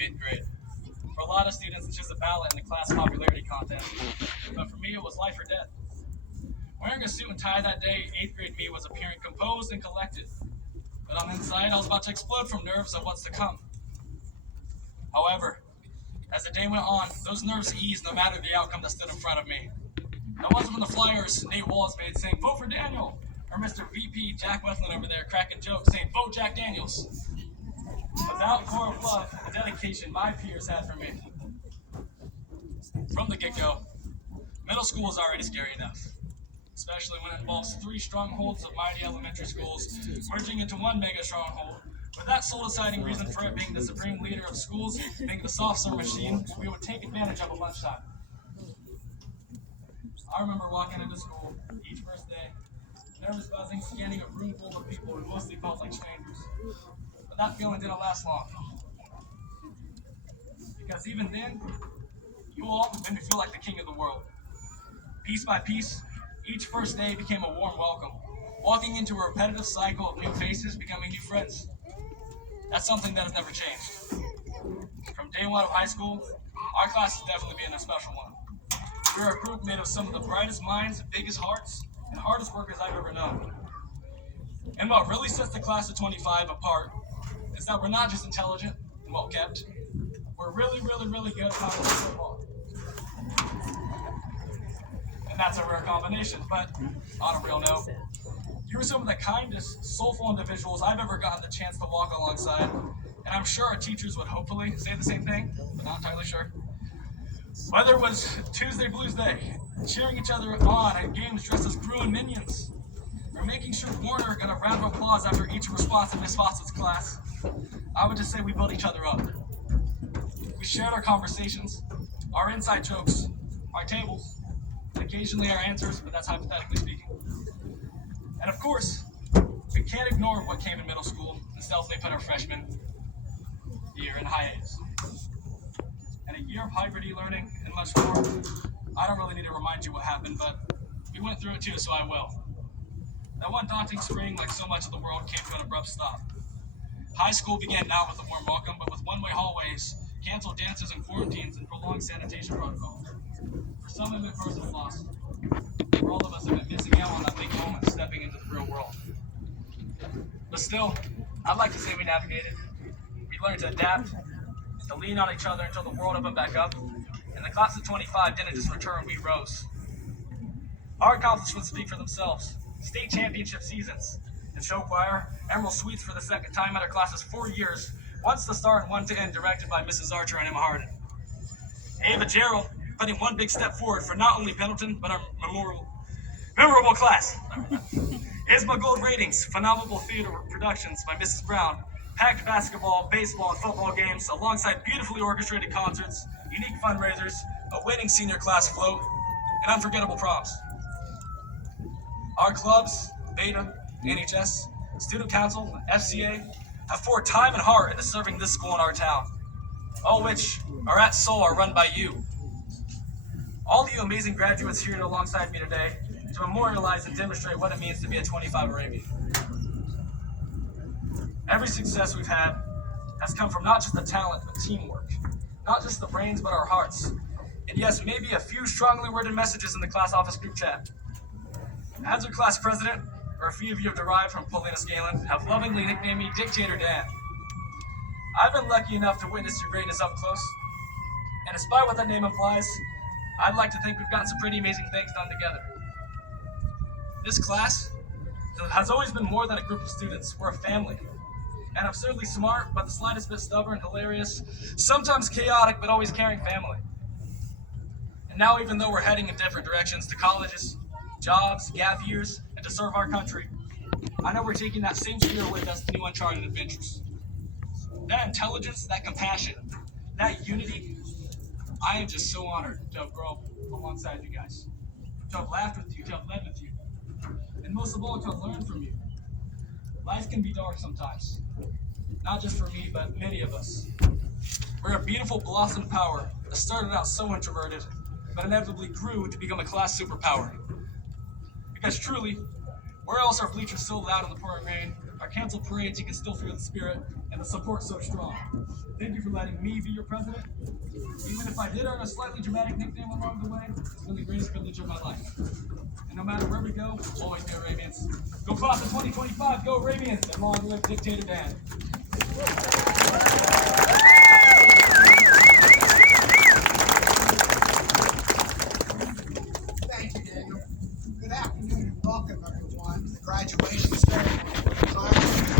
8th grade. For a lot of students, it's just a ballot in the class popularity contest. But for me, it was life or death. Wearing a suit and tie that day, 8th grade me was appearing composed and collected. But on the inside, I was about to explode from nerves of what's to come. However, as the day went on, those nerves eased no matter the outcome that stood in front of me. That wasn't when the flyers Nate Walls made saying, "Vote for Daniel," or Mr. VP Jack Wethlin over there cracking jokes saying, "Vote Jack Daniels." Without core of love, the dedication my peers had for me. From the get-go, middle school was already scary enough, especially when it involves 3 strongholds of mighty elementary schools merging into one mega stronghold, with that sole deciding reason for it being the supreme leader of schools, being the soft serve machine we would take advantage of at lunchtime. I remember walking into school each first day, nervous buzzing, scanning a room full of people who mostly felt like strangers. But that feeling didn't last long. Because even then, you all made me feel like the king of the world. Piece by piece, each first day became a warm welcome, walking into a repetitive cycle of new faces becoming new friends. That's something that has never changed. From day one of high school, our class has definitely been a special one. We're a group made of some of the brightest minds, biggest hearts, and hardest workers I've ever known. And what really sets the class of 25 apart is that we're not just intelligent and well kept. We're really good at how to play football. And that's a rare combination, but on a real note, you're some of the kindest, soulful individuals I've ever gotten the chance to walk alongside, and I'm sure our teachers would hopefully say the same thing, but not entirely sure. Whether it was Tuesday Blues Day, cheering each other on at games dressed as Gru and Minions, or making sure Warner got a round of applause after each response in Miss Fawcett's class, I would just say we built each other up. We shared our conversations, our inside jokes, our tables, and occasionally our answers, but that's hypothetically speaking. And of course, we can't ignore what came in middle school and stealthily put our freshman year in hiatus. And a year of hybrid e-learning and much more. I don't really need to remind you what happened, but we went through it too, so I will. That one daunting spring, like so much of the world, came to an abrupt stop. High school began not with a warm welcome, but with one-way hallways, canceled dances and quarantines, and prolonged sanitation protocols. For some, it meant personal loss. For all of us, it meant missing out on that big moment, stepping into the real world. But still, I'd like to say we navigated. We learned to adapt, to lean on each other until the world opened back up, and the class of 25 didn't just return, we rose. Our accomplishments speak for themselves. State championship seasons, and show choir, Emerald Suites for the second time at our class's 4 years, once to start and one to end, directed by Mrs. Archer and Emma Harden. Ava Gerald putting one big step forward for not only Pendleton, but our memorable class. Isma Gold Ratings, phenomenal theater productions by Mrs. Brown, packed basketball, baseball, and football games, alongside beautifully orchestrated concerts, unique fundraisers, a winning senior class float, and unforgettable proms. Our clubs, Beta, NHS, Student Council, FCA, have poured time and heart into serving this school in our town, all which are at soul are run by you. All you amazing graduates here alongside me today to memorialize and demonstrate what it means to be a 25 Arabian. Every success we've had has come from not just the talent, but teamwork. Not just the brains, but our hearts. And yes, maybe a few strongly worded messages in the class office group chat. As your class president, or a few of you have derived from Paulina Scanlon, have lovingly nicknamed me Dictator Dan. I've been lucky enough to witness your greatness up close, and despite what that name implies, I'd like to think we've gotten some pretty amazing things done together. This class has always been more than a group of students. We're a family. An absurdly smart, but the slightest bit stubborn, hilarious, sometimes chaotic, but always caring family. And now, even though we're heading in different directions to colleges, jobs, gap years, and to serve our country, I know we're taking that same spirit with us to new uncharted adventures. That intelligence, that compassion, that unity, I am just so honored to have grown up alongside you guys, to have laughed with you, to have led with you, and most of all, to have learned from you. Life can be dark sometimes, not just for me, but many of us. We're a beautiful blossomed power that started out so introverted, but inevitably grew to become a class superpower. Because truly, where else are bleachers so loud in the pouring rain, our canceled parades you can still feel the spirit, and and the support so strong. Thank you for letting me be your president. Even if I did earn a slightly dramatic nickname along the way, it's been the greatest privilege of my life. And no matter where we go, always be Arabians. Go class of 2025, go Arabians, and long live Dictator Dan. Thank you, Daniel. Good afternoon and welcome, everyone, to the graduation ceremony.